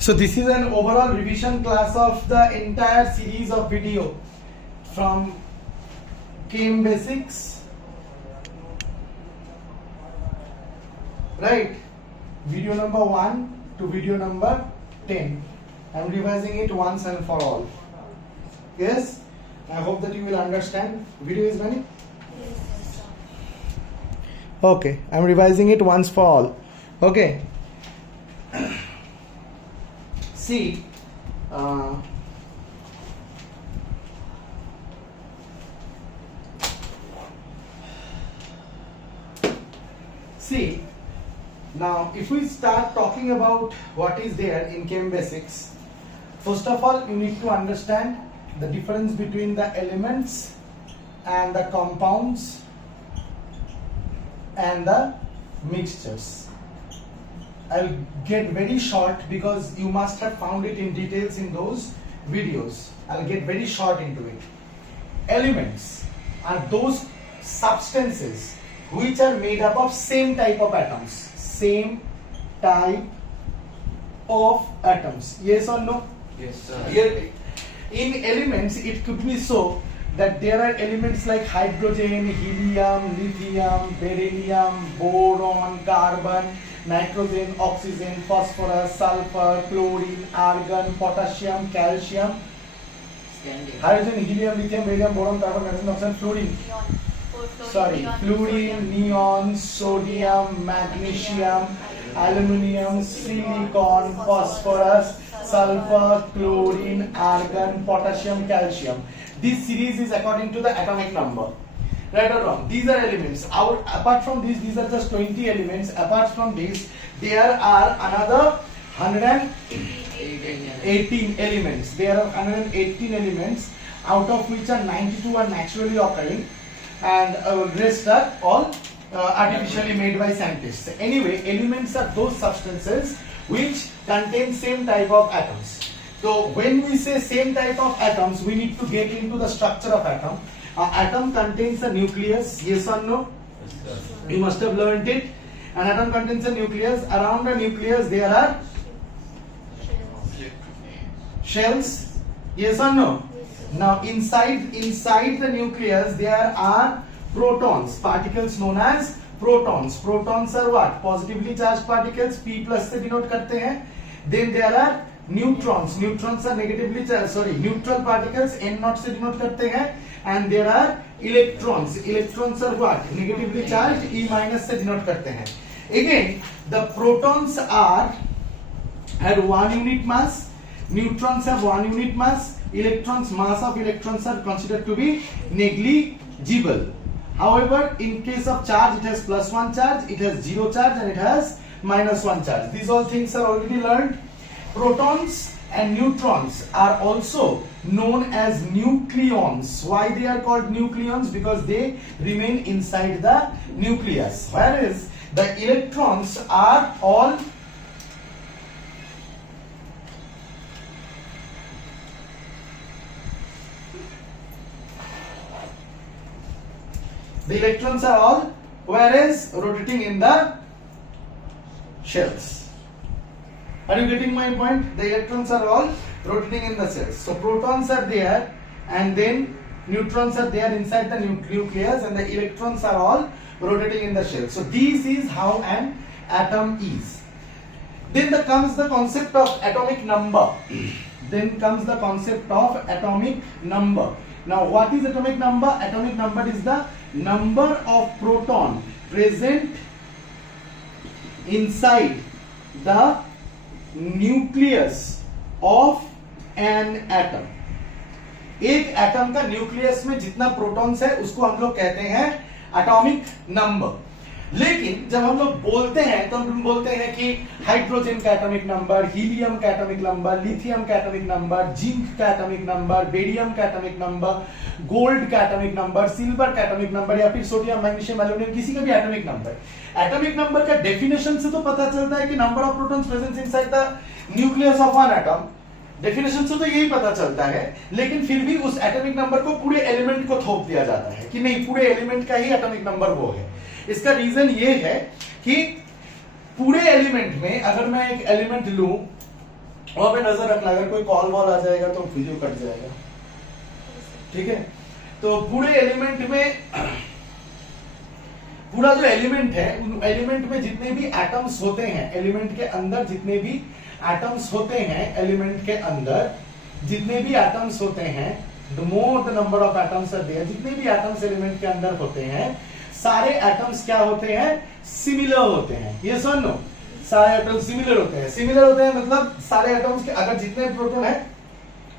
So this is an overall revision class of the entire series of video from Chem Basics, right? Video number 1 to video number 10. I'm revising it once and for all. Yes? I hope that you will understand. Video is running? Yes. Okay, I'm revising it once for all. Okay. See, now if we start talking about what is there in Chem Basics, first of all you need to understand the difference between the elements and the compounds and the mixtures. I'll get very short because you must have found it in details in those videos. I'll get very short into it. Elements are those substances which are made up of same type of atoms. Same type of atoms. Yes or no? Yes, sir. Here, in elements, it could be so that there are elements like hydrogen, helium, lithium, beryllium, boron, carbon, nitrogen, oxygen, phosphorus, sulfur, chlorine, argon, potassium, calcium, hydrogen, helium, lithium, beryllium, boron, carbon, nitrogen, oxygen, fluorine. Fluorine, neon, sodium, magnesium, aluminium, silicon, phosphorus, sulfur, chlorine, argon, potassium, calcium. This series is according to the atomic number. Right or wrong? These are elements. Apart from these are just 20 elements. Apart from this, there are another 118 elements. There are 118 elements, out of which are 92 are naturally occurring, and rest are all artificially made by scientists. Anyway, elements are those substances which contain same type of atoms. So when we say same type of atoms, we need to get into the structure of atom. Atom contains a nucleus, yes or no? Yes, sir. You must have learned it. An atom contains a nucleus. Around the nucleus there are shells, yes or no? Now inside the nucleus there are protons, particles known as protons. Protons are what? Positively charged particles, P plus से denote करते हैं. Then there are neutrons. Neutrons are negatively charged, neutral particles, N naught से denote करते हैं. And there are electrons. Electrons are what? Negatively charged, E minus से denote करते हैं. Again, the protons have 1 unit mass. Neutrons have 1 unit mass. Electrons, mass of electrons are considered to be negligible. However, in case of charge, it has +1 charge, it has 0 charge, and it has -1 charge. These all things are already learned. Protons and neutrons are also known as nucleons. Why they are called nucleons? Because they remain inside the nucleus. Whereas the electrons are all rotating in the shells. Are you getting my point? The electrons are all rotating in the cells. So protons are there, and then neutrons are there inside the nucleus, and the electrons are all rotating in the shell. So this is how an atom is. Then comes the concept of atomic number. Now what is atomic number? Atomic number is the number of proton present inside the nucleus of an atom. एक atom का nucleus में जितना protons है उसको हम लोग कहते हैं एटॉमिक नंबर. लेकिन जब हम लोग बोलते हैं तो हम बोलते हैं कि हाइड्रोजन का एटॉमिक नंबर, हीलियम का एटॉमिक नंबर, लिथियम का एटॉमिक नंबर, जिंक का एटॉमिक नंबर, बेरियम का एटॉमिक नंबर, गोल्ड का एटॉमिक नंबर, सिल्वर का एटॉमिक नंबर, या फिर सोडियम, मैग्नीशियम, एल्यूमिनियम, किसी का भी एटॉमिक नंबर. एटॉमिक नंबर का डेफिनेशन से तो पता चलता है कि number of protons present inside the nucleus of an atom. Definition से तो यही पता चलता है, लेकिन फिर भी उस एटॉमिक नंबर को पूरे एलिमेंट को थोप दिया जाता है कि नहीं, पूरे एलिमेंट का ही एटॉमिक नंबर वो है. इसका रीजन ये है कि पूरे एलिमेंट में अगर मैं एक एलिमेंट लूं वहां पे नजर रखना, अगर कोई कॉल वॉल आ जाएगा तो वीडियो कट जाएगा, ठीक है। तो पूरे एलिमेंट में, पूरा जो एलिमेंट है, उन एलिमेंट में जितने भी एटम्स होते हैं, एलिमेंट के अंदर जितने भी एटम्स होते हैं, एलिमेंट के अंदर जितने भी एटम्स होते हैं, the more the number of atoms are there, जितने भी एटम्स एलिमेंट के अंदर होते हैं, सारे एटम्स क्या होते हैं, सिमिलर होते हैं। ये सुन लो, सारे एटम्स सिमिलर होते हैं। सिमिलर होते हैं मतलब सारे एटम्स के अगर जितने प्रोटॉन है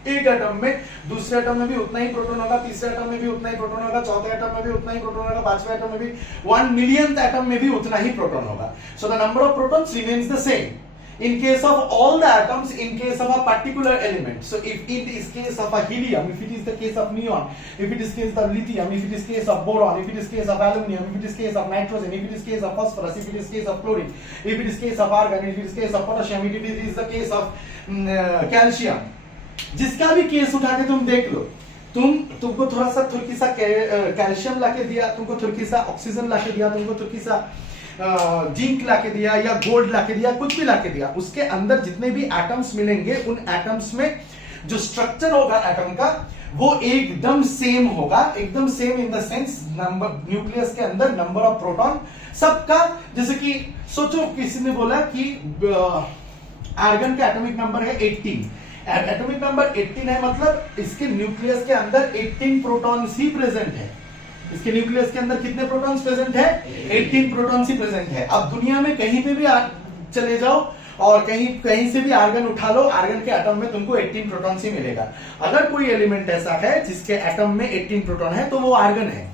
एक एटम में, दूसरे एटम में भी उतना ही प्रोटॉन होगा, तीसरे एटम में भी उतना ही प्रोटॉन होगा, चौथे एटम में भी उतना ही प्रोटॉन होगा, पांचवें एटम में भी, 1 मिलियंथ एटम में भी उतना ही प्रोटॉन होगा। So the number of protons remains the same in case of all the atoms, in case of a particular element. So if it is case of a helium, if it is the case of neon, if it is case of lithium, if it is case of boron, if it is case of aluminum, if it is case of nitrogen, if it is case of phosphorus, if it is case of chlorine, if it is case of argon, if it is case of potassium, if it is the case of calcium, जिसका भी case उठा के तुम देख लो, तुमको थोड़ा सा calcium लाके दिया, तुमको थोड़ी सा ऑक्सीजन लाके दिया, तुमको थोड़ी सा जिंक लाके दिया या गोल्ड लाके दिया, कुछ भी लाके दिया, उसके अंदर जितने भी एटम्स मिलेंगे, उन एटम्स में जो स्ट्रक्चर होगा एटम का वो एकदम सेम होगा, एकदम same in the sense number, nucleus के अंदर नंबर ऑफ प्रोटॉन सबका। जैसे कि सोचो किसी ने बोला कि आर्गन का एटॉमिक नंबर है 18, एटॉमिक नंबर 18 है, मतलब इसके न्यूक्लियस के अंदर 18 प्रोटॉन्स ही प्रेजेंट है। इसके न्यूक्लियस के अंदर कितने प्रोटॉन्स प्रेजेंट है, 18 प्रोटॉन्स ही प्रेजेंट है। अब दुनिया में कहीं पे भी चले जाओ और कहीं से भी आर्गन उठा लो, आर्गन के एटम में तुमको 18 प्रोटॉन्स ही मिलेगा। अगर कोई एलिमेंट ऐसा है जिसके एटम में 18 प्रोटॉन है तो वो आर्गन है।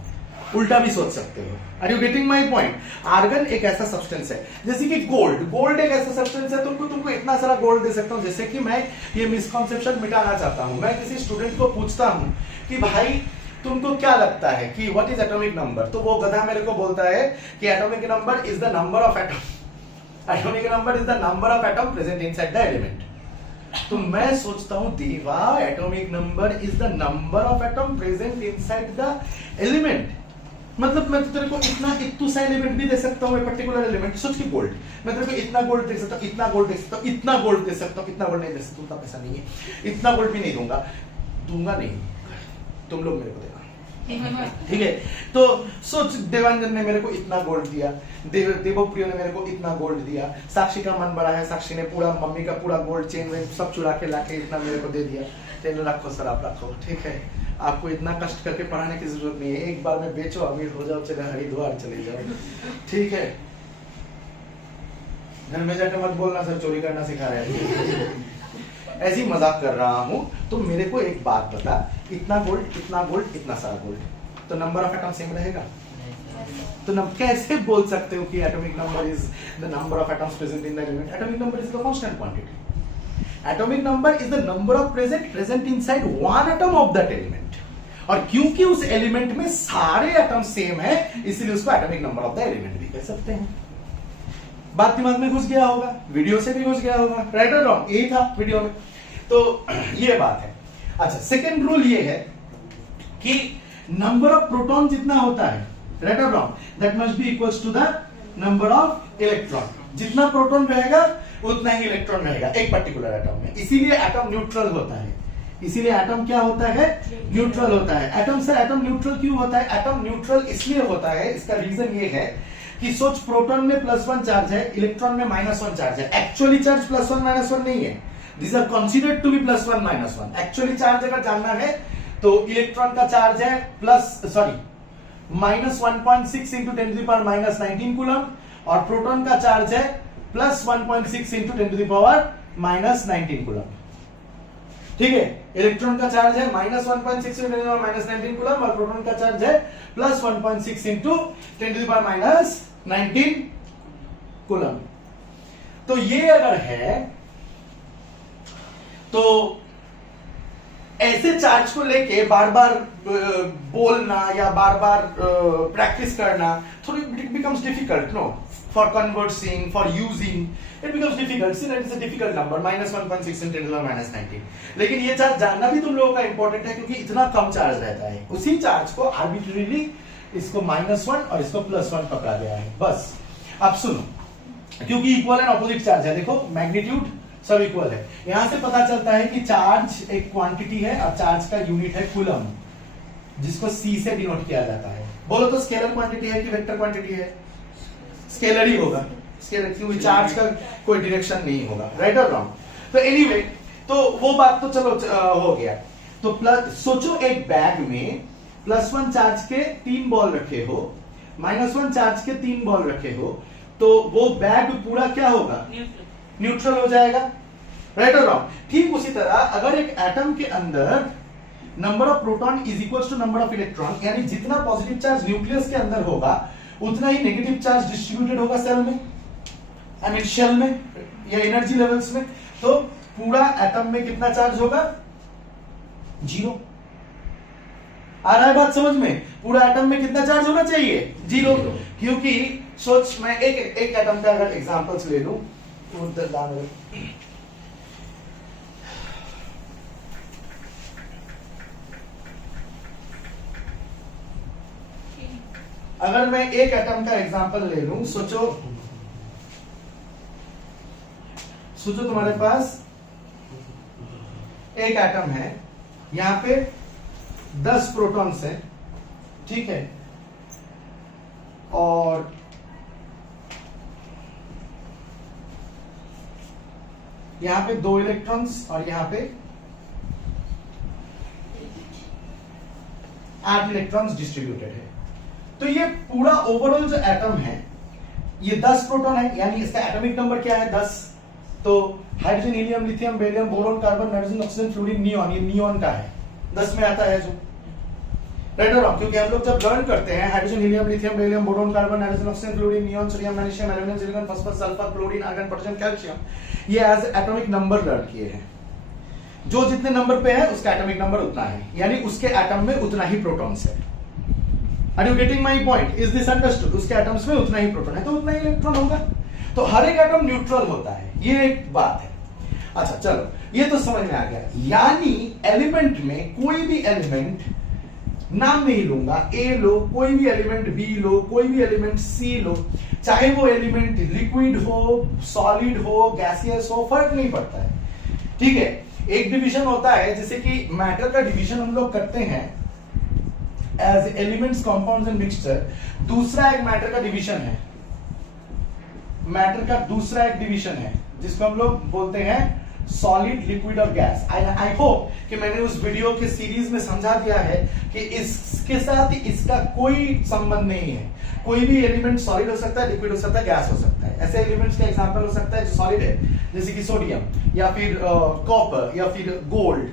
उल्टा भी सोच सकते हो। Are you getting my point? Argon एक ऐसा सब्सटेंस है, जैसे कि गोल्ड एक ऐसा सब्सटेंस है, तुमको इतना सारा गोल्ड दे सकता हूं। जैसे कि मैं ये मिसकॉन्सेप्शन मिटाना चाहता हूं, मैं किसी स्टूडेंट को पूछता हूं कि भाई तुमको क्या लगता है कि व्हाट इज एटॉमिक नंबर, तो वो गधा मेरे को बोलता है कि atomic number is the number of atom, atomic number is the number of atom present inside the element. तो मैं सोचता हूं देवा, atomic number is the number of atom present inside the element. मतलब मैं तो तेरे को इतना सा एलिमेंट भी दे सकता हूं, पर्टिकुलर एलिमेंट। सोच के गोल्ड, मैं तेरे को इतना गोल्ड दे सकता हूं, इतना गोल्ड दे सकता हूं, इतना गोल्ड दे सकता हूं, इतना गोल्ड नहीं दे सकता, उतना पैसा नहीं है, इतना गोल्ड भी नहीं दूंगा नहीं, तुम लोग मेरे को देना, ठीक है। तो सोच, देवांजन ने मेरे को इतना गोल्ड दिया, देवप्रिय ने मेरे को इतना गोल्ड दिया, साक्षी का मन बड़ा है, साक्षी ने पूरा मम्मी का पूरा गोल्ड चेन वेन सब चुरा के लाके इतना मेरे को दे दिया। चलो रखो सर, आप रखो, ठीक है। आपको इतना कष्ट करके पढ़ाने की जरूरत नहीं है, एक बार में बेचो, अमीर हो जाओ, चले हरिद्वार चले जाओ, ठीक है। घर में जाकर मत बोलना सर चोरी करना सिखा रहे हैं, ऐसी मजाक कर रहा हूं। तो मेरे को एक बात बता, इतना गोल्ड, इतना गोल्ड, इतना सारा गोल्ड, तो नंबर ऑफ एटम सेम रहेगा? तो कैसे बोल सकते हो कि atomic number is the number of atoms present in the element? Atomic number is the constant quantity. Atomic number is the number of present inside one atom of that element. और क्योंकि उस एलिमेंट में सारे atom same है, इसलिए उसको atomic number of the element भी कह सकते हैं। बात दिमाग में घुस गया होगा, वीडियो से भी घुस गया होगा, राइट और रॉन्ग? यही था वीडियो में, तो ये बात है। अच्छा, सेकेंड रूल ये है कि नंबर ऑफ प्रोटॉन जितना होता है, राइट और wrong, that must be equals to the number of electron. जितना प्रोटॉन रहेगा उतना ही इलेक्ट्रॉन रहेगा एक पर्टिकुलर एटम में, इसीलिए एटम न्यूट्रल होता है। इसीलिए एटम क्या होता है? न्यूट्रल होता है। एटम से एटम न्यूट्रल क्यों होता है? एटम न्यूट्रल इसलिए होता है, इसका रीजन ये है कि सोच, प्रोटॉन में +1 चार्ज है, इलेक्ट्रॉन में -1 चार्ज है। एक्चुअली चार्ज +1 -1 नहीं है, these are considered to be +1 -1। Actually charge अगर जानना है तो इलेक्ट्रॉन का चार्ज है -1.6 into 10⁻⁻19 कूलम, और प्रोटॉन का चार्ज है +1.6 into 10⁻⁻19 कूलम, ठीक है। इलेक्ट्रॉन का चार्ज है -1.6 into 10⁻⁻19 कूलम, और प्रोटॉन का चार्ज है +1.6 into 10⁻⁻19 कूलम। तो ये अगर है तो ऐसे चार्ज को लेके बार बार बोलना या बार बार प्रैक्टिस करना थोड़ी it becomes difficult, no, for conversing, for using it becomes difficult. See it is a difficult number -1.6 into 10⁻⁻19। लेकिन ये चार्ज जानना भी तुम लोगों का इंपॉर्टेंट है, क्योंकि इतना कम चार्ज रहता है। उसी चार्ज को आर्बिट्रेरीली इसको -1 और इसको +1 पकड़ा गया है, बस। अब सुनो, क्योंकि इक्वल एंड ऑपोजिट चार्ज है, देखो मैग्नीट्यूड सब इक्वल है। यहां से पता चलता है कि चार्ज एक क्वांटिटी है और चार्ज का यूनिट है कूलम, जिसको C से डिनोट किया जाता है। बोलो तो स्केलर क्वांटिटी है कि वेक्टर क्वांटिटी है? स्केलर ही होगा, स्केलर, क्योंकि चार्ज का कोई डायरेक्शन नहीं होगा, राइट और रॉन्ग। तो एनीवे, तो वो बात तो चलो हो गया। तो प्लस, सोचो एक बैग में +1 चार्ज के 3 बॉल रखे हो, -1 चार्ज के 3 बॉल रखे हो, तो वो बैग पूरा क्या होगा? न्यूट्रल हो जाएगा, राइट और रॉन्ग। ठीक उसी तरह अगर एक एटम के अंदर number of proton is equal to number of electron, यानी जितना पॉजिटिव चार्ज न्यूक्लियस के अंदर होगा उतना ही नेगेटिव चार्ज डिस्ट्रीब्यूटेड होगा सेल में, आई मीन शेल में या एनर्जी लेवल्स में, तो पूरा एटम में कितना चार्ज होगा? 0। आ रहा है बात समझ में? पूरा एटम में कितना चार्ज होना चाहिए? 0। क्योंकि सोच, मैं एक एटम का अगर एग्जांपल्स ले लूं, अगर मैं एक एटम का एग्जांपल ले लूं, सोचो तुम्हारे पास एक एटम है, यहां पे 10 प्रोटॉन्स हैं, ठीक है, और यहां पे 2 इलेक्ट्रॉन्स और यहां पे 8 इलेक्ट्रॉन्स डिस्ट्रीब्यूटेड है। तो ये पूरा ओवरऑल जो एटम है, ये 10 प्रोटॉन है, यानी इसका एटॉमिक नंबर क्या है? 10। तो hydrogen, helium, lithium, barium, boron, carbon, nitrogen, oxygen, fluorine, neon, ये नियॉन का है, 10 में आता है जो, राइट और रॉन्ग। क्योंकि हम लोग जब लर्न करते हैं hydrogen, helium, lithium, barium, boron, carbon, nitrogen, oxygen, fluorine, neon, sodium, magnesium, aluminium, silicon, phosphorus, sulphur, chlorine, argon, potassium, calcium, ये एज एटॉमिक नंबर लर्न किए हैं। जो जितने नंबर पे है उसका एटॉमिक नंबर उतना है, यानी उसके एटम में उतना ही प्रोटॉन्स है। Are you getting my point? Is this understood? उसके एटम्स में उतना ही प्रोटॉन है तो उतना ही इलेक्ट्रॉन होगा। तो हर एक एटम न्यूट्रल होता है, ये एक बात है। अच्छा चलो, ये तो समझ में आ गया। यानी एलिमेंट में कोई भी एलिमेंट, नाम नहीं लूंगा, ए लो, कोई भी एलिमेंट बी लो, कोई भी एलिमेंट सी लो, चाहे वो एलिमेंट लिक्विड हो, सॉलिड हो, गैसियस हो, फर्क नहीं पड़ता है, ठीक है। एक डिवीजन होता है, जैसे कि मैटर का डिवीजन हम लोग करते हैं as elements, compounds and mixture. दूसरा एक मैटर का डिवीजन है, मैटर का दूसरा एक डिवीजन है जिसको हम लोग बोलते हैं सॉलिड, लिक्विड और गैस। आई होप कि मैंने उस वीडियो के सीरीज में समझा दिया है कि इसके साथ इसका कोई संबंध नहीं है। कोई भी एलिमेंट सॉलिड हो सकता है, लिक्विड हो सकता है, गैस हो सकता है। ऐसे एलिमेंट्स का एग्जांपल हो सकता है जो सॉलिड है, जैसे कि सोडियम या फिर कॉपर या फिर गोल्ड।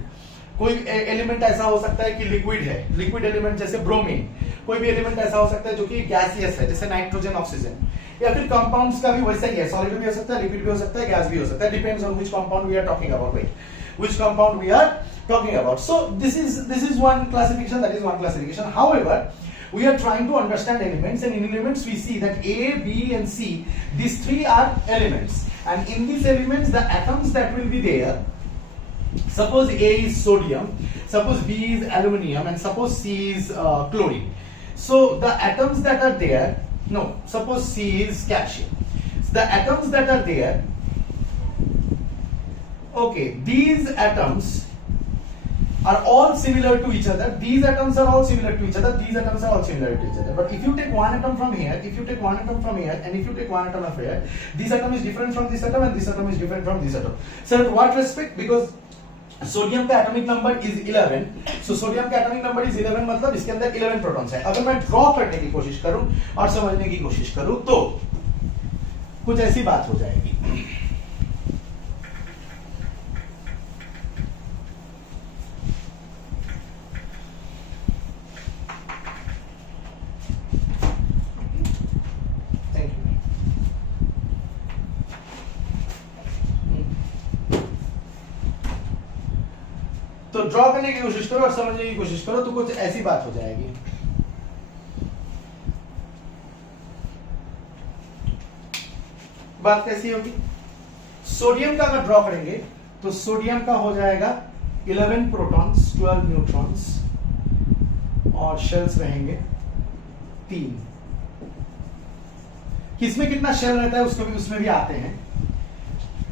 कोई एलिमेंट ऐसा हो सकता है कि लिक्विड है, लिक्विड एलिमेंट जैसे ब्रोमीन। कोई भी एलिमेंट ऐसा हो सकता है जो कि गैसियस है, जैसे नाइट्रोजन, ऑक्सीजन। या फिर कंपाउंड्स का भी वैसा ही है, सॉलिड भी हो सकता है, लिक्विड भी हो सकता है, गैस भी हो सकता है, depends on which compound we are talking about, which compound we are talking about. So this is one classification, that is one classification. However, we are trying to understand elements, and in elements we see that A, B and C, these three are elements, and in these elements the atoms that will be there, suppose A is sodium, suppose B is aluminium, and suppose C is chlorine. So the atoms that are there, no, suppose C is calcium. So the atoms that are there, okay, these atoms are all similar to each other. These atoms are all similar to each other. These atoms are all similar to each other. But if you take one atom from here, if you take one atom from here, and if you take one atom of here, this atom is different from this atom, and this atom is different from this atom. So at what respect? Because sodium का atomic number is 11, so sodium का atomic number is 11, मतलब इसके अंदर 11 protons है। अगर मैं draw करने की कोशिश करूं और समझने की कोशिश करूं तो कुछ ऐसी बात हो जाएगी। तो ड्रॉ करने की कोशिश करो और समझने की कोशिश करो तो कुछ ऐसी बात हो जाएगी। बात कैसी होगी? सोडियम का अगर ड्रॉ करेंगे तो सोडियम का हो जाएगा 11 प्रोटॉन्स, 12 न्यूट्रॉन्स और शेल्स रहेंगे 3। किसमें कितना शेल रहता है उसमें भी आते हैं।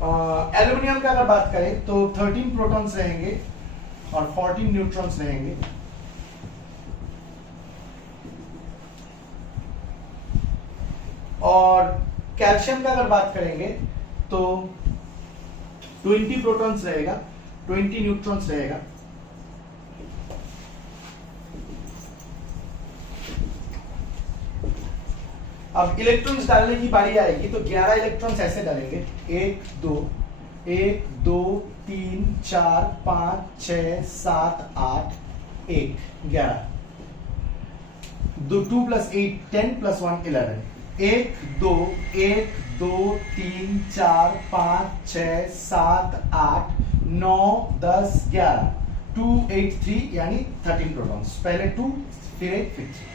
एल्यूमिनियम का अगर बात करें तो 13 प्रोटॉन्स रहेंगे और 14 न्यूट्रॉन्स रहेंगे। और कैल्शियम का अगर बात करेंगे तो 20 प्रोटॉन्स रहेगा, 20 न्यूट्रॉन्स रहेगा। अब इलेक्ट्रॉन्स डालने की बारी आएगी तो 11 इलेक्ट्रॉन्स ऐसे डालेंगे, 1 2 3 4 5 6 7 8 1 11, 2 + 8 10 + 1 11, 1 2 3 4 5 6 7 8 9 10 11, 2 8 3 यानी 13 प्रोटॉन्स। पहले 2 फिर 8 फिर 3।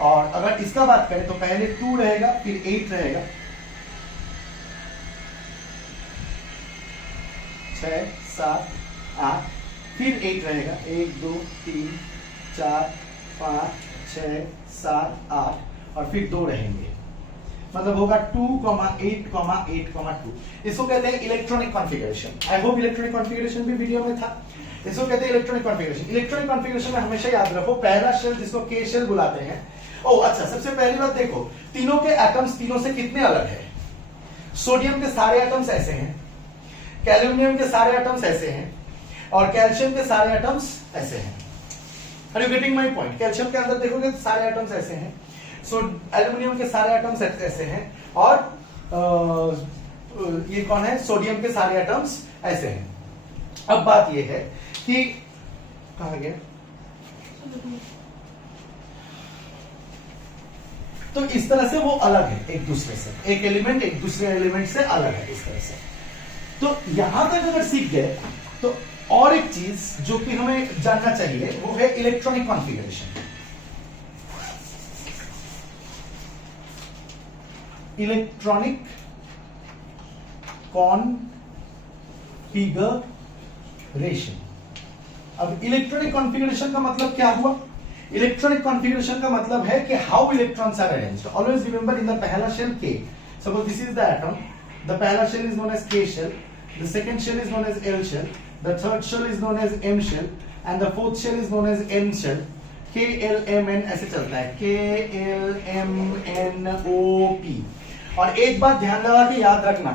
और अगर इसका बात करें तो पहले 2 रहेगा फिर 8 रहेगा, 6 7 8 फिर 8 रहेगा, 1 2 3 4 5 6 7 8 और फिर 2 रहेंगे। मतलब होगा 2, 8, 8, 2। इसको कहते हैं electronic configuration. I hope electronic configuration भी वीडियो में था। इसको कहते हैं इलेक्ट्रॉनिक कॉन्फ़िगरेशन। इलेक्ट्रॉनिक कॉन्फ़िगरेशन में हमेशा याद रखो पहला शेल जिसको के शेल बुलाते हैं। अच्छा, सबसे पहली बात देखो तीनों के एटम्स तीनों से कितने अलग है। सोडियम के सारे एटम्स ऐसे हैं, कैल्शियम के सारे एटम्स ऐसे हैं और कैल्शियम के सारे एटम्स ऐसे हैं। Are you getting my point? Calcium के अंदर देखोगे सारे एटम्स ऐसे हैं, एल्यूमिनियम के सारे एटम्स ऐसे हैं और ये कौन है, सोडियम के सारे एटम्स ऐसे हैं। अब बात ये है कि कहां गया, तो इस तरह से वो अलग है एक दूसरे से, एक एलिमेंट एक दूसरे एलिमेंट से अलग है इस तरह से। तो यहां तक अगर सीख गए तो और एक चीज जो कि हमें जानना चाहिए वो है इलेक्ट्रॉनिक कॉन्फ़िगरेशन। Electronic configuration. अब इलेक्ट्रॉनिक कॉन्फ़िगरेशन का मतलब क्या हुआ? इलेक्ट्रॉनिक कॉन्फ़िगरेशन का मतलब है कि how electrons are arranged. Always remember in the पहला shell K, suppose this is the atom, the पहला shell is known as K shell, the second shell is known as L shell, the third shell is known as M shell and the fourth shell is known as N shell. K L M N ऐसे चलता है, K L M N O P। और एक बात ध्यान लगा के याद रखना,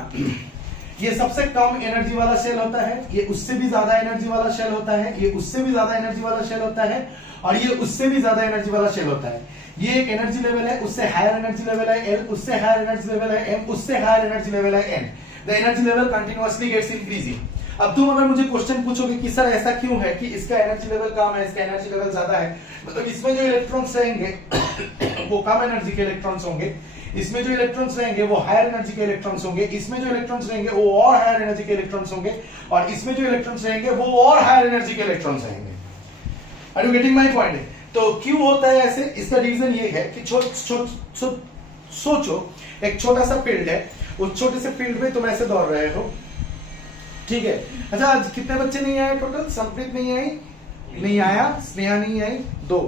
ये सबसे कम एनर्जी वाला शेल होता है, ये उससे भी ज्यादा एनर्जी वाला शेल होता है, ये उससे भी ज्यादा एनर्जी वाला शेल होता है और ये उससे भी ज्यादा एनर्जी वाला शेल होता है। ये एक एनर्जी लेवल है, उससे हायर एनर्जी लेवल है L, उससे हायर एनर्जी लेवल है M, उससे हायर एनर्जी लेवल है N। The energy level continuously gets increasing. अब तुम अगर मुझे क्वेश्चन पूछोगे कि सर ऐसा क्यों है कि इसका एनर्जी लेवल कम है, इसका एनर्जी लेवल ज्यादा है, मतलब इसमें जो इलेक्ट्रॉन्स रहेंगे वो कम एनर्जी के इलेक्ट्रॉन्स होंगे, इसमें जो इलेक्ट्रॉन्स रहेंगे वो हायर एनर्जी के इलेक्ट्रॉन्स होंगे, इसमें जो इलेक्ट्रॉन्स रहेंगे वो और हायर एनर्जी के इलेक्ट्रॉन्स होंगे और इसमें जो इलेक्ट्रॉन्स रहेंगे वो और हायर एनर्जी के इलेक्ट्रॉन्स रहेंगे। Are you getting my point? तो क्यों होता है ऐसे? इसका रीजन ये है कि सोचो एक छोटा सा फील्ड है, उस छोटे से फील्ड में तुम ऐसे दौड़ रहे हो, ठीक है। अच्छा, आज कितने बच्चे नहीं आए टोटल? संप्रीत नहीं आई, नहीं आया, स्नेहा नहीं आई, 2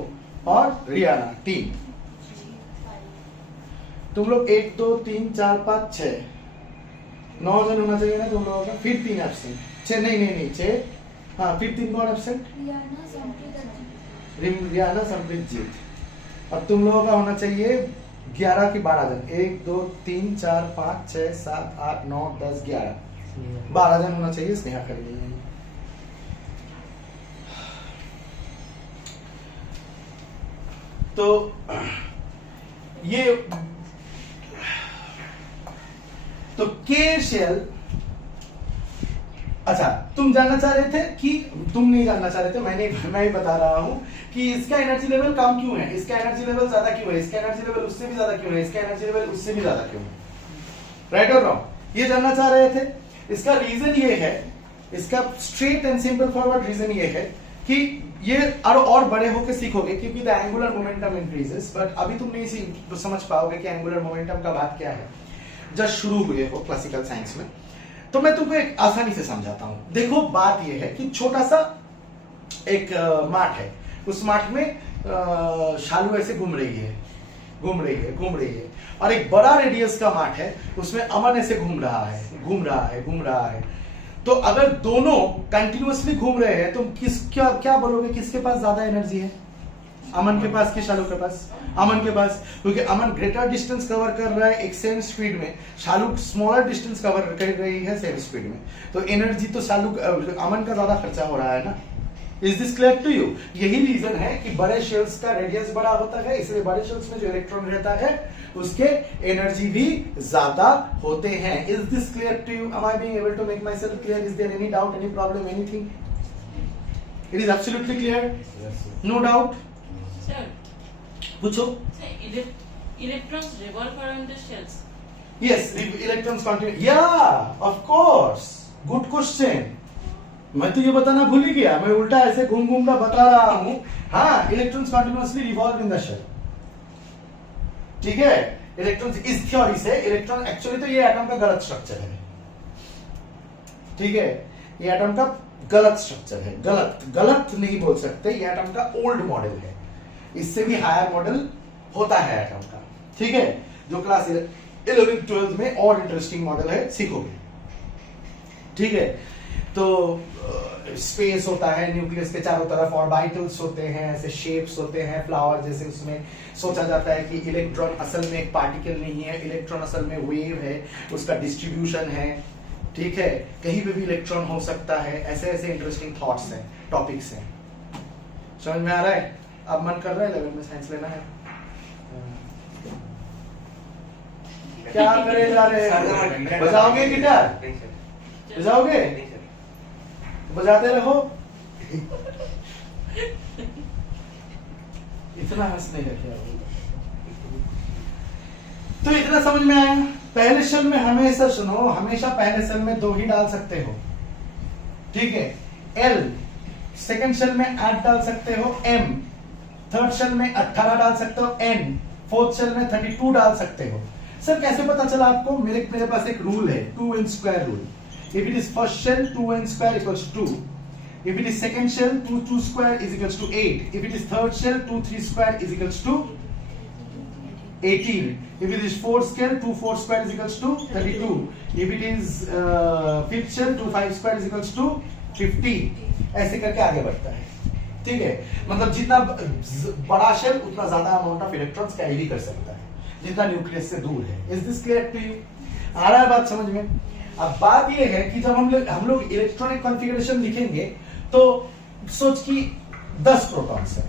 और रियाना 3। तुम लोग 1 2 3 4 5 6 9 जन होना चाहिए ना तुम लोगों का। फिर 3 एब्सेंट, 6 नहीं 6, हाँ फिर 3 कौन एब्सेंट? रियाना संप्रीत जीत। अब तुम लोगों का होना चाहिए 11 की 12 जन, 1 2 3 4 5 6 7 8 9 10 11 12 जन होना चाहिए। स्नेहा कर गई है। तो ये तो के शेल। अच्छा, तुम जानना चाह रहे थे कि तुम नहीं जानना चाह रहे थे, मैं ही बता रहा हूं कि इसका एनर्जी लेवल कम क्यों है, इसका एनर्जी लेवल ज्यादा क्यों है, इसका एनर्जी लेवल उससे भी ज्यादा क्यों है, इसका एनर्जी लेवल उससे भी ज्यादा क्यों है। राइट और रॉन्ग, ये जानना चाह रहे थे। इसका रीजन ये है, इसका straight and simple forward reason ये है कि ये और बड़े होकर सीखोगे क्योंकि the angular momentum increases, but अभी तुम नहीं तो समझ पाओगे कि एंगुलर मोमेंटम का बात क्या है। जब शुरू हुए हो क्लासिकल साइंस में तो मैं तुमको एक आसानी से समझाता हूं। देखो बात यह है कि छोटा सा एक माठ है, उस माठ में शालू ऐसे घूम रही है, घूम रही है, घूम रही है। और एक बड़ा रेडियस का मार्ट है, उसमें अमन ऐसे घूम रहा है, घूम रहा है, घूम रहा है। तो अगर दोनों कंटिन्यूअसली घूम रहे हैं तो क्या क्या बोलोगे, किसके पास ज्यादा एनर्जी है? अमन के पास कि शालू के पास? अमन के पास, क्योंकि अमन ग्रेटर डिस्टेंस कवर कर रहा है एक सेम स्पीड में, शालू स्मॉलर डिस्टेंस कवर कर रही है सेम स्पीड में। तो एनर्जी तो शालू अमन का ज्यादा खर्चा हो रहा है ना। Is this clear to you? यही रीजन है कि बड़े शेल्स का रेडियस बड़ा होता है, इसलिए बड़े शेल्स में जो इलेक्ट्रॉन रहता है उसके एनर्जी भी ज्यादा होते हैं। Is this clear to you? Am I being able to make myself clear? Is there any doubt, any problem, anything? It is absolutely clear, no doubt. पूछो। Electrons revolve around the shells. Yes, electrons continue. Yeah, of course. Good question. मैं तो ये बताना भूल ही गया, मैं उल्टा ऐसे घूम घूम कर बता रहा हूं। हाँ, electrons continuously revolve in the shell. ठीक है, इलेक्ट्रॉन्स इस थ्योरी से, इलेक्ट्रॉन एक्चुअली तो ये एटम का गलत स्ट्रक्चर है। ठीक है, ये एटम का गलत स्ट्रक्चर है, गलत नहीं बोल सकते, ये एटम का ओल्ड मॉडल है। इससे भी हायर मॉडल होता है एटम का। ठीक है, जो क्लास 11 12 में और इंटरेस्टिंग मॉडल है, सीखोगे। ठीक है, तो स्पेस होता है, न्यूक्लियस के चारों तरफ ऑर्बिटल्स होते हैं, ऐसे शेप्स होते हैं फ्लावर जैसे। उसमें सोचा जाता है कि इलेक्ट्रॉन असल में एक पार्टिकल नहीं है, इलेक्ट्रॉन असल में वेव है, उसका डिस्ट्रीब्यूशन है। ठीक है, कहीं पे भी इलेक्ट्रॉन हो सकता है। ऐसे ऐसे इंटरेस्टिंग थॉट्स हैं, टॉपिक्स हैं। समझ में आ रहा है? अब मन कर रहा है 11 में साइंस लेना है? क्या करे जा रहे हैं? बजाओगे गिटार? बजाओगे? बजाते रहो। इतना हंसने का क्या? तो इतना समझ में आया? पहले शेल में हमेशा सुनो, हमेशा पहले शेल में 2 ही डाल सकते हो। ठीक है, L। सेकंड शेल में 8 डाल सकते हो, M। थर्ड शेल में 18 डाल सकते हो, N। फोर्थ शेल में 32 डाल सकते हो। सर कैसे पता चला आपको? मेरे पास एक रूल है, 2n square rule. If it is first shell, 2n square equals to 2. If it is second shell, 2 square is equals to 8. If it is third shell, 3 square is equals to 18. If it is fourth shell, 4 square is equals to 32. If it is fifth shell, 5 square is equals to 50. ऐसे करके आगे बढ़ता है। ठीक है, मतलब जितना बड़ा शेल उतना ज्यादा अमाउंट ऑफ इलेक्ट्रॉन्स कैरी कर सकता है, जितना न्यूक्लियस से दूर है। Is this clear to you? आ रहा है बात समझ में? अब बात ये है कि जब हम लोग इलेक्ट्रॉनिक कॉन्फ़िगरेशन लिखेंगे तो सोच की 10 प्रोटॉन्स है,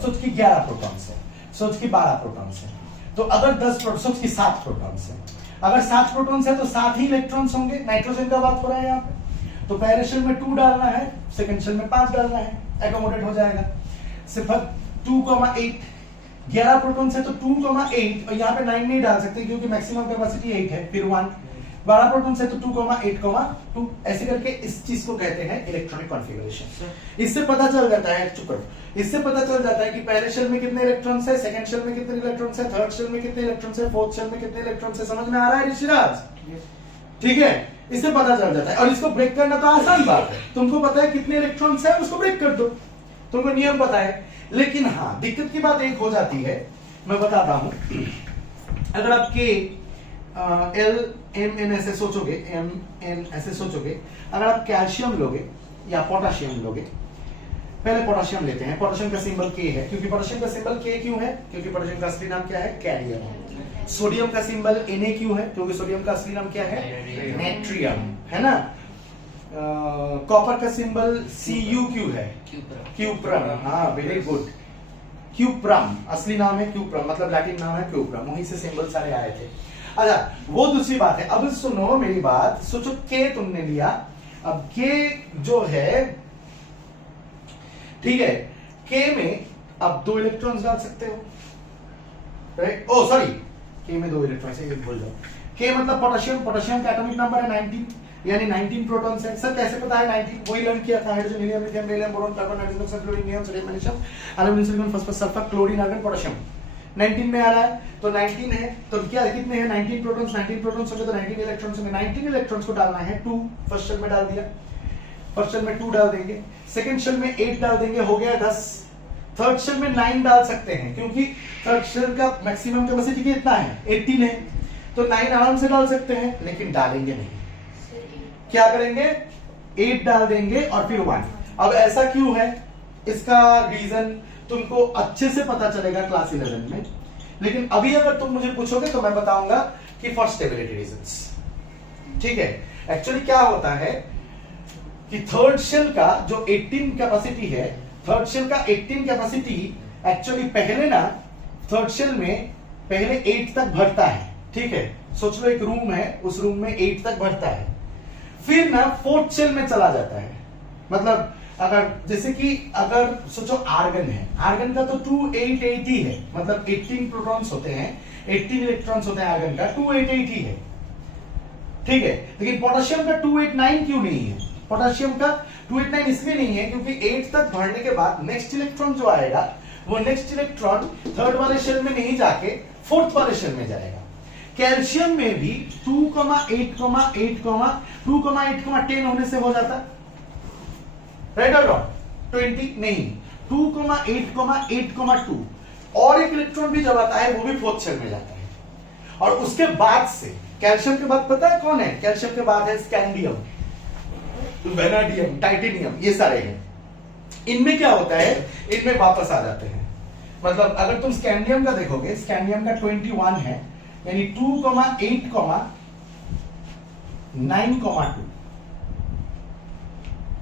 सोच की 11 प्रोटॉन्स है, सोच की 12 प्रोटॉन्स है। तो अगर 10 की 7 प्रोटॉन्स है, अगर 7 प्रोटॉन्स है तो 7 ही इलेक्ट्रॉन्स होंगे। नाइट्रोजन का बात हो रहा है यहाँ पे। तो पहले शेल में 2 डालना है, सेकंड शेल में 5 डालना है, एकोमोडेट हो जाएगा। सिर्फ 2,8 11 प्रोटॉन्स है तो 2,8, और यहाँ पे 9 नहीं डाल सकते क्योंकि मैक्सिमम कैपेसिटी 8 है, फिर 1। 12 प्रोटॉन्स है तो 2,8,2, ऐसे करके इस चीज को कहते हैं इलेक्ट्रॉनिक कॉन्फ़िगरेशन। इससे पता चल जाता है, चुप करो, इससे पता चल जाता है कि पहले शेल में कितने इलेक्ट्रॉन्स है, सेकंड शेल में कितने इलेक्ट्रॉन्स है, थर्ड शेल में कितने इलेक्ट्रॉन्स है, फोर्थ शेल में कितने इलेक्ट्रॉन्स है। समझ में आ रहा है ऋषिराज? ठीक है, इससे पता चल जाता है। और इसको ब्रेक करना तो आसान बात है, तुमको पता है कितने इलेक्ट्रॉन्स है, उसको ब्रेक कर दो, तुमको नियम पता है। लेकिन हाँ, दिक्कत की बात एक हो जाती है, मैं बताता हूं। अगर आप के L M N ऐसे सोचोगे, M N ऐसे सोचोगे, अगर आप कैल्शियम लोगे या पोटाशियम लोगे, पहले पोटाशियम लेते हैं। पोटाशियम का सिंबल K है, क्योंकि पोटाशियम का सिंबल K क्यों है? क्योंकि पोटाशियम का असली नाम क्या है? कैरियम। सोडियम का सिंबल Na क्यों है? क्योंकि सोडियम का असली नाम क्या है? नेट्रियम, है ना। कॉपर का सिंबल Cu क्यों है? क्यूप्रम। हाँ, वेरी गुड, क्यूप्रम असली नाम है, क्यूप्रम मतलब लैटिन नाम है क्यूप्रम, वहीं से सिंबल सारे आए थे। अच्छा, वो दूसरी बात है। अब सुनो मेरी बात, सोचो के तुमने लिया, अब के जो है, ठीक है, के में अब 2 इलेक्ट्रॉन्स डाल सकते हो, राइट? ओ सॉरी, के में 2 इलेक्ट्रॉन्स है, भूल जाओ। के मतलब पोटेशियम, पोटेशियम का एटॉमिक नंबर है 19, यानी 19 प्रोटॉन्स है। सर कैसे पता है 19? वही लर्न किया था, hydrogen, helium, lithium, beryllium, boron, carbon, nitrogen, oxygen, chlorine, neon, sodium, magnesium, aluminium, silicon, phosphorus, sulphur, chlorine, argon, potassium 19 में आ रहा है। तो 19 है तो क्या कितने हैं? 19 प्रोटॉन्स। 19 प्रोटॉन्स होंगे तो 19 इलेक्ट्रॉन्स होंगे। 19 इलेक्ट्रॉन्स को डालना है 2, फर्स्ट शेल में डाल दिया, फर्स्ट शेल में 2 डाल देंगे, सेकंड शेल में 8 डाल देंगे, हो गया 10। थर्ड शेल में 9 डाल सकते हैं, क्योंकि थर्ड शेल का मैक्सिमम कैपेसिटी कितना है, 18 है, तो 9 आराम से डाल सकते हैं, लेकिन डालेंगे नहीं। क्या करेंगे, 8 डाल देंगे और फिर 1। अब ऐसा क्यों है, इसका रीजन तुमको अच्छे से पता चलेगा क्लास 11 में, लेकिन अभी अगर तुम मुझे पूछोगे तो मैं बताऊंगा कि फॉर स्टेबिलिटी रीजंस। ठीक है, एक्चुअली क्या होता है कि थर्ड शेल का जो 18 कैपेसिटी है, थर्ड शेल का 18 कैपेसिटी एक्चुअली पहले ना थर्ड शेल में पहले 8 तक भरता है। ठीक है, सोच लो एक रूम है, उस रूम में 8 तक भरता है, फिर ना फोर्थ शेल में चला जाता है। मतलब अगर जैसे कि अगर सोचो आर्गन है, आर्गन का तो 288 ही है, मतलब 18 प्रोटॉन्स होते हैं, 18 इलेक्ट्रॉन्स होते हैं आर्गन का, 288 ही है। ठीक है, लेकिन पोटेशियम का 289 क्यों नहीं है, पोटेशियम का 289 इसलिए नहीं है क्योंकि 8 तक भरने के बाद नेक्स्ट इलेक्ट्रॉन जो आएगा वो नेक्स्ट इलेक्ट्रॉन थर्ड वाले शेल में नहीं जाके फोर्थ वाले शेल में जाएगा। कैल्शियम में भी 2,8,8,10 होने से हो जाता, राइट और रॉन्ग, 20 नहीं, 2,8,8,2 और एक इलेक्ट्रॉन भी जब आता है वो भी फोर्थ शेल में जाता है। और उसके बाद से कैल्शियम के बाद पता है कौन है, कैल्शियम के बाद है स्कैंडियम, वेनाडियम, टाइटेनियम, ये सारे हैं। इनमें क्या होता है, इनमें वापस आ जाते हैं। मतलब अगर तुम स्कैंडियम का देखोगे, स्कैंडियम का 21 है, यानी 2,8,9,2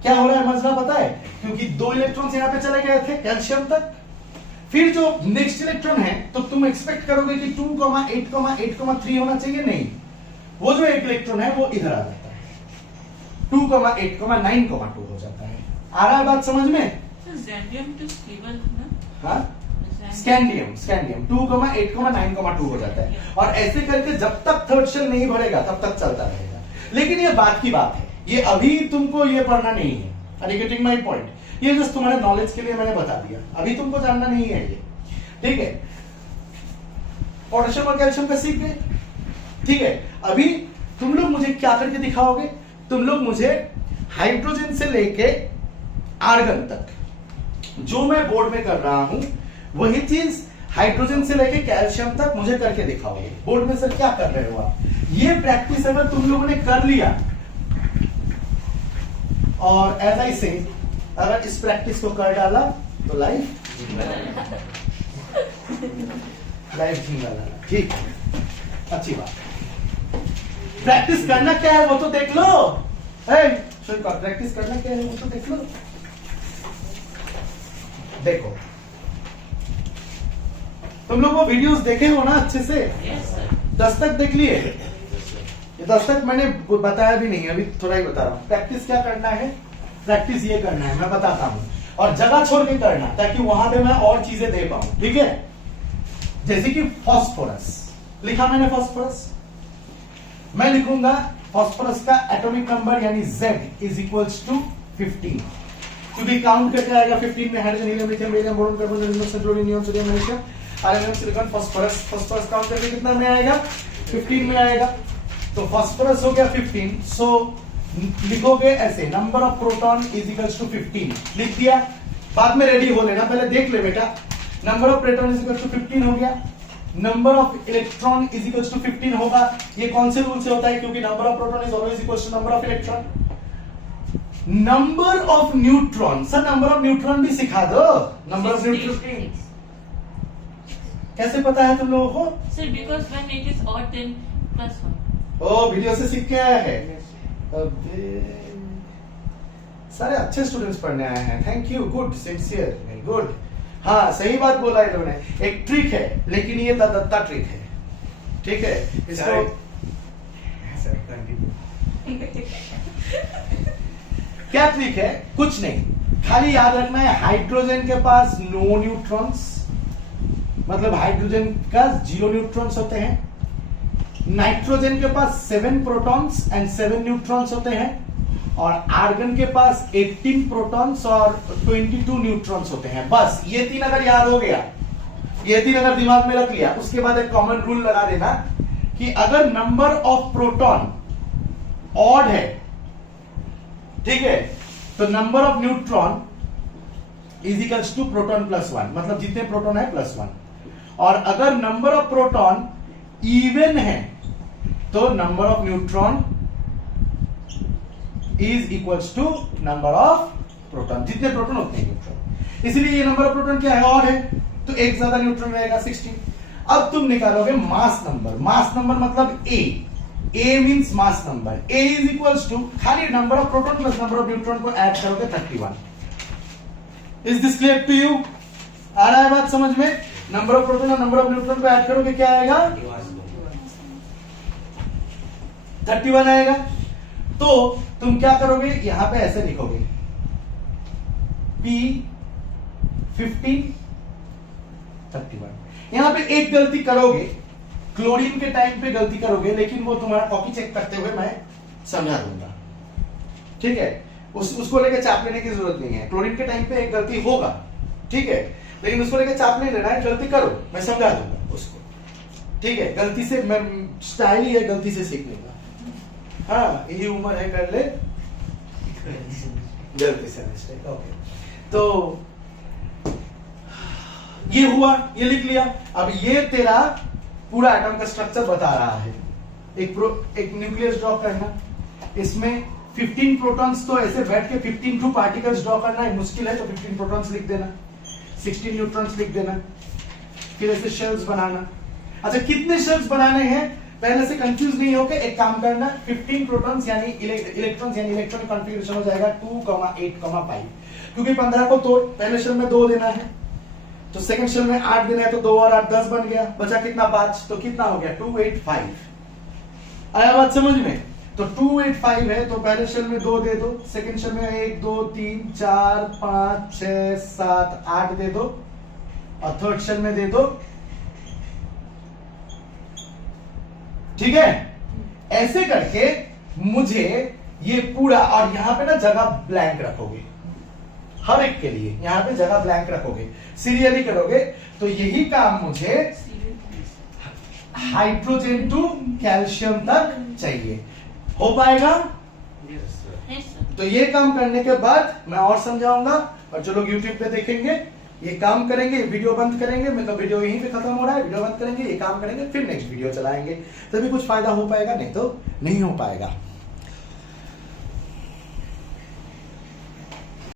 क्या हो रहा है मसला पता है, क्योंकि 2 इलेक्ट्रॉन्स यहां पे चले गए थे कैल्शियम तक, फिर जो नेक्स्ट इलेक्ट्रॉन है तो तुम एक्सपेक्ट करोगे कि 2,8,8,3 होना चाहिए, नहीं, वो जो एक इलेक्ट्रॉन है वो इधर आ जाता है, 2,8,9,2 हो जाता है। आ रहा है बात समझ में? ज़ैंडियम तो स्टेबल है ना? हाँ, स्कैंडियम 2,8,9,2 हो जाता है। और ऐसे करके जब तक थर्ड शेल नहीं भरेगा तब तक चलता रहेगा। लेकिन ये बात की बात है, ये अभी तुमको ये पढ़ना नहीं है। Are you getting my point? ये जस्ट तुम्हारे नॉलेज के लिए मैंने बता दिया, अभी तुमको जानना नहीं है ये। ठीक है, पोटेशियम और कैल्शियम का सीख गए। ठीक है, अभी तुम लोग मुझे क्या करके दिखाओगे, तुम लोग मुझे हाइड्रोजन से लेके आर्गन तक जो मैं बोर्ड में कर रहा हूं वही चीज हाइड्रोजन से लेके कैल्शियम तक मुझे करके दिखाओगे। बोर्ड में सर क्या कर रहे हो आप, ये प्रैक्टिस अगर तुम लोगों ने कर लिया और एज आई से अगर इस प्रैक्टिस को कर डाला तो लाइफ झींगा डाला। ठीक, अच्छी बात। प्रैक्टिस करना क्या है वो तो देख लो, प्रैक्टिस करना क्या है वो तो देख लो। देखो तुम लोग वो वीडियोस देखे हो ना अच्छे से? Yes, sir. 10 तक देख लिए? ये 10 तक मैंने बताया भी नहीं, अभी थोड़ा ही बता रहा हूं। प्रैक्टिस क्या करना है, प्रैक्टिस ये करना है, मैं बताता हूं, और जगह छोड़ के करना ताकि वहां पे मैं और चीजें दे पाऊं। ठीक है, जैसे कि फास्फोरस लिखा मैंने, फास्फोरस मैं लिखूंगा फास्फोरस का एटॉमिक नंबर यानी Z इज इक्वल्स टू 15, क्योंकि काउंट करके आएगा 15 में hydrogen, helium, lithium, barium, boron, carbon, aluminium, chlorine, neon, sodium, magnesium, argon, silicon, phosphorus. Phosphorus count करके कितना में आएगा, 15 में आएगा। तो फास्फोरस हो गया 15, सो लिखोगे ऐसे, number of proton is equals to 15, लिख दिया। बाद में रेडी हो लेना, पहले देख ले बेटा, number of proton is equals to 15 हो गया, number of electron is equals to 15 होगा। ये कौन से रूल से होता है, क्योंकि number of proton is always equals to number of electron. Number of neutron, sir number of neutron भी सिखा दो। नंबर ऑफ न्यूट्रॉन कैसे पता है तुम लोगों को? Sir, because when it is odd, then +1. ओ, वीडियो से सीख के आया है। अबे सारे अच्छे स्टूडेंट्स पढ़ने आए हैं, thank you, good, sincere, very good. हाँ, सही बात बोला इन्होंने। एक ट्रिक है, लेकिन ये दत्ता ट्रिक है। ठीक है, इसको क्या ट्रिक है, कुछ नहीं, खाली याद रखना है हाइड्रोजन के पास नो न्यूट्रॉन्स, मतलब हाइड्रोजन का 0 न्यूट्रॉन्स होते हैं। नाइट्रोजन के पास 7 प्रोटॉन्स एंड 7 न्यूट्रॉन्स होते हैं, और आर्गन के पास 18 प्रोटॉन्स और 22 न्यूट्रॉन्स होते हैं। बस ये 3 अगर याद हो गया, ये 3 अगर दिमाग में रख लिया, उसके बाद एक कॉमन रूल लगा देना कि अगर नंबर ऑफ प्रोटॉन ऑड है, ठीक है, तो number of neutron is equals to proton plus 1, मतलब जितने प्रोटॉन है प्लस 1। और अगर नंबर ऑफ प्रोटॉन इवन है तो number of neutron is equals to number of proton, जितने प्रोटॉन उतने न्यूट्रॉन। इसलिए ये नंबर ऑफ प्रोटॉन क्या है, ऑड है, तो एक ज्यादा न्यूट्रॉन रहेगा 16। अब तुम निकालोगे मास नंबर। मास नंबर मतलब A means mass number. A is equals to खाली number of proton plus number of neutron को ऐड करोगे 31। Is this clear to you? आ रहा है बात समझ में? नंबर ऑफ प्रोटॉन और नंबर ऑफ न्यूट्रॉन को ऐड करोगे क्या आएगा, 31 आएगा। तो तुम क्या करोगे, यहां पे ऐसे लिखोगे P15 31। यहां पे एक गलती करोगे, क्लोरीन के टाइम पे गलती करोगे, लेकिन वो तुम्हारा कॉपी चेक करते हुए मैं समझा दूंगा, ठीक है? उसको लेके चाप लेने की जरूरत नहीं है। क्लोरीन के टाइम पे एक गलती होगा, ठीक है, लेकिन उसको लेके चाप नहीं लेना है, गलती करो, मैं समझा दूंगा उसको, ठीक है? गलती से मैं स्टाइल ही है, गलती से सीख लूंगा। हाँ, यही उम्र है, कर ले गलती से मिस्टेक। ओके, तो ये हुआ, ये लिख लिया। अब ये तेरा पूरा एटम का स्ट्रक्चर बता रहा है। एक न्यूक्लियस ड्रॉ करना, इसमें 15 प्रोटॉन्स, तो ऐसे बैठ के 15 पार्टिकल्स ड्रॉ करना है मुश्किल है, तो 15 प्रोटॉन्स लिख देना, 16 न्यूट्रॉन्स लिख देना, फिर ऐसे शेल्स बनाना। अच्छा, कितने शेल्स बनाने हैं पहले से कंफ्यूज नहीं होके एक काम करना, 15 प्रोटॉन्स यानी इलेक्ट्रॉन्स यानी इलेक्ट्रॉनिक कॉन्फ़िगरेशन हो जाएगा 2, 8, 5, क्योंकि 15 को तो पहले शेल में 2 देना है, तो सेकंड शेल में 8 देना है, तो 2 और 8 10 बन गया, बचा कितना 5, तो कितना हो गया 285। आया बात समझ में? तो 285 है, तो पहले शेल में 2 दे दो, सेकंड शेल में 1 2 3 4 5 6 7 8 दे दो, और थर्ड शेल में दे दो, ठीक है? ऐसे करके मुझे ये पूरा, और यहां पे ना जगह ब्लैंक रखोगे हर एक के लिए, यहां पे जगह ब्लैंक रखोगे, सीरियली करोगे, तो यही काम मुझे हाइड्रोजन टू कैल्शियम तक चाहिए। हो पाएगा? तो ये काम करने के बाद मैं और समझाऊंगा, और जो लोग YouTube पे देखेंगे ये काम करेंगे, वीडियो बंद करेंगे, मतलब वीडियो यहीं पे खत्म हो रहा है, वीडियो बंद करेंगे, ये काम करेंगे, फिर नेक्स्ट वीडियो चलाएंगे, तभी कुछ फायदा हो पाएगा, नहीं तो नहीं हो पाएगा।